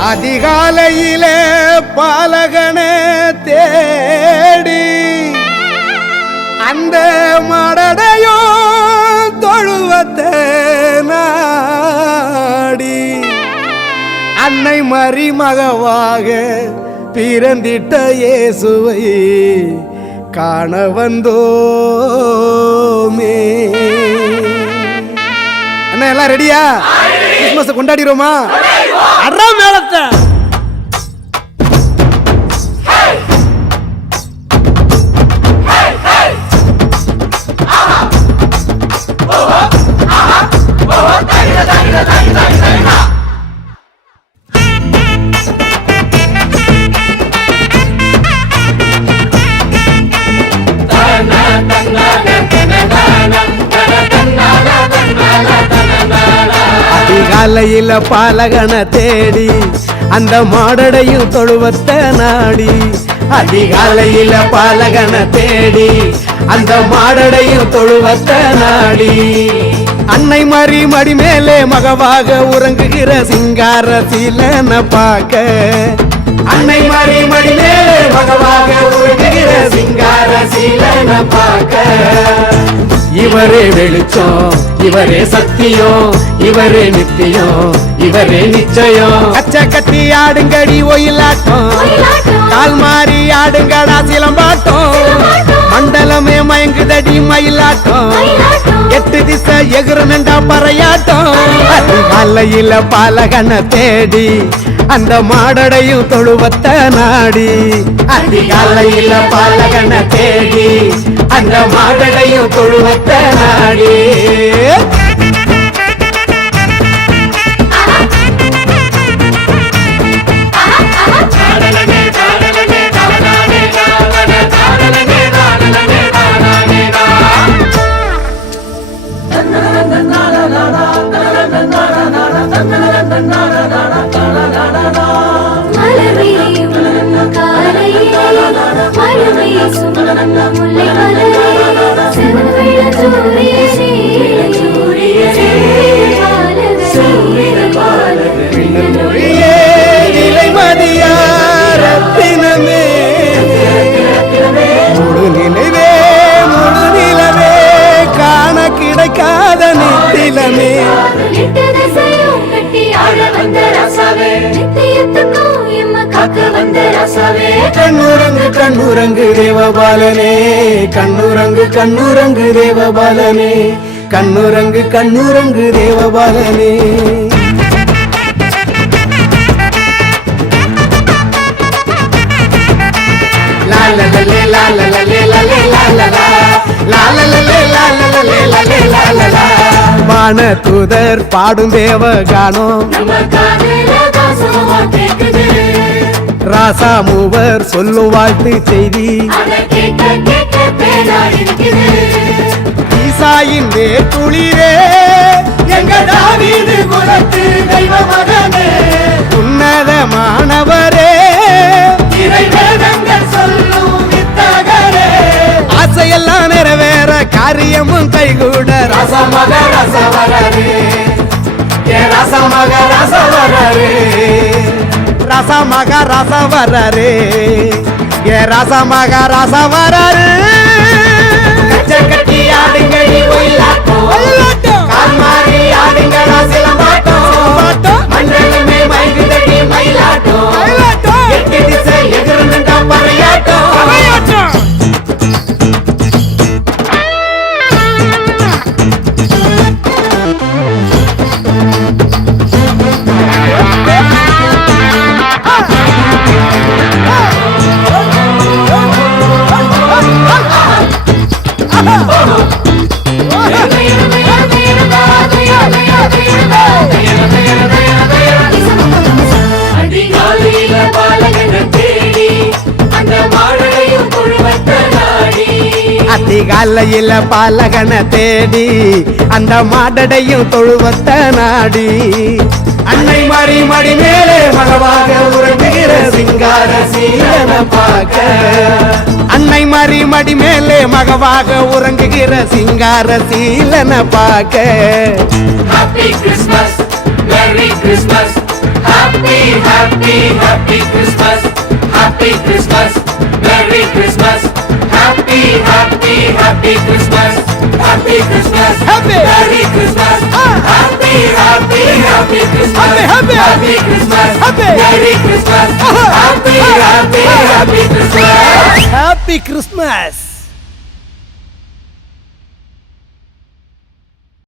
அதிகாலையிலே பாலகனை தேடி அந்த மடடையோ தொழுவத்தை நாடி அன்னை மரிமகவாக பிறந்திட்ட இயேசுவை காண வந்தோமே. அண்ணா எல்லாம் ரெடியா? கிறிஸ்மஸ் கொண்டாடிரோமா? அறா மேளத்தை அதிகாலையில பாலகனை தேடி அந்த மாடடையும் தொழுவத்தை நாடி அதிகாலையில பாலகனை தேடி அந்த மாடடையும் தொழுவத்தை நாடி அன்னை மரி மடி மேலே மகவாக உறங்குகிற சிங்கார சீலன பார்க்க அன்னை மரி மடி மேலே மகவாக உறங்குகிற சிங்கார சீலன பார்க்க இவரே வெளிச்சம் இவரே சத்தியம் இவரே நித்தியம் இவரே நிச்சயம் அச்ச கட்டி ஆடுங்கடி ஒயிலாட்டம் கால் மாறி ஆடுங்கடா சிலம்பாட்டம் மண்டலமே மயங்குதடி மயிலாட்டம் எட்டு திசை எகுறமெண்டா பறையாட்டம் அதிகாலையில பாலகனை தேடி அந்த மாடடையும் தொழுவத்தை நாடி அதிகாலையில பாலகனை தேடி அந்த மாடடையும் தொழுவத்தை நாடி கிடைக்காத நித்திலமே கண்ணுரங்கு கண்ணுரங்கு தேவபாலனே கண்ணுரங்கு கண்ணுரங்கு தேவபாலனே கண்ணுரங்கு கண்ணுரங்கு தேவபாலனே லாலலலே லாலலலே லாலே லாலலா லாலலலே லாலலலே லாலே லாலலா வான தூதர் பாடும் தேவ கானம் ராசா மூவர் சொல்லும் வாழ்த்து செய்தி ஈசாயின் வேட்டுளிரே எங்க தாவீது குலத்து தெய்வ மகனே உன்னதமானவரே இறைவேதங்கள் சொல்லும் வித்தகரே ஆசையெல்லாம் நிறைவேற காரியமும் கைகூட ரசமக ரசவரரே ரசமக ரசவரரே ரசமக ரசவரரே ரசமக ரசவரரே கட்டி ஆடுங்கடி ஒயிலாட்டம் கால் மாறி ஆடுங்கடா சிலம்பாட்டம் மண்டலமே மயங்குதடி மயிலாட்டம் எட்டு திசை எகுறமெண்டா பறையாட்டம் அதிகாலையில பாலகனை தேடி அந்த மாடடையும் தொழுவத்தை நாடி அன்னை மரி மடி மேலே மகவாக உறங்குகிற சிங்கார சீலன பார்க்க அன்னை மரி மடி மேலே மகவாக உறங்குகிற சிங்கார சீலன பார்க்க Happy Christmas, Merry Christmas, Happy happy, happy Christmas, happy Christmas, Merry Christmas, happy, happy, happy Christmas, happy Christmas, Happy. Merry Christmas, happy, happy, happy Christmas, Happy, happy. happy Christmas, Happy. Merry Christmas, happy, happy, happy Christmas. Happy Christmas.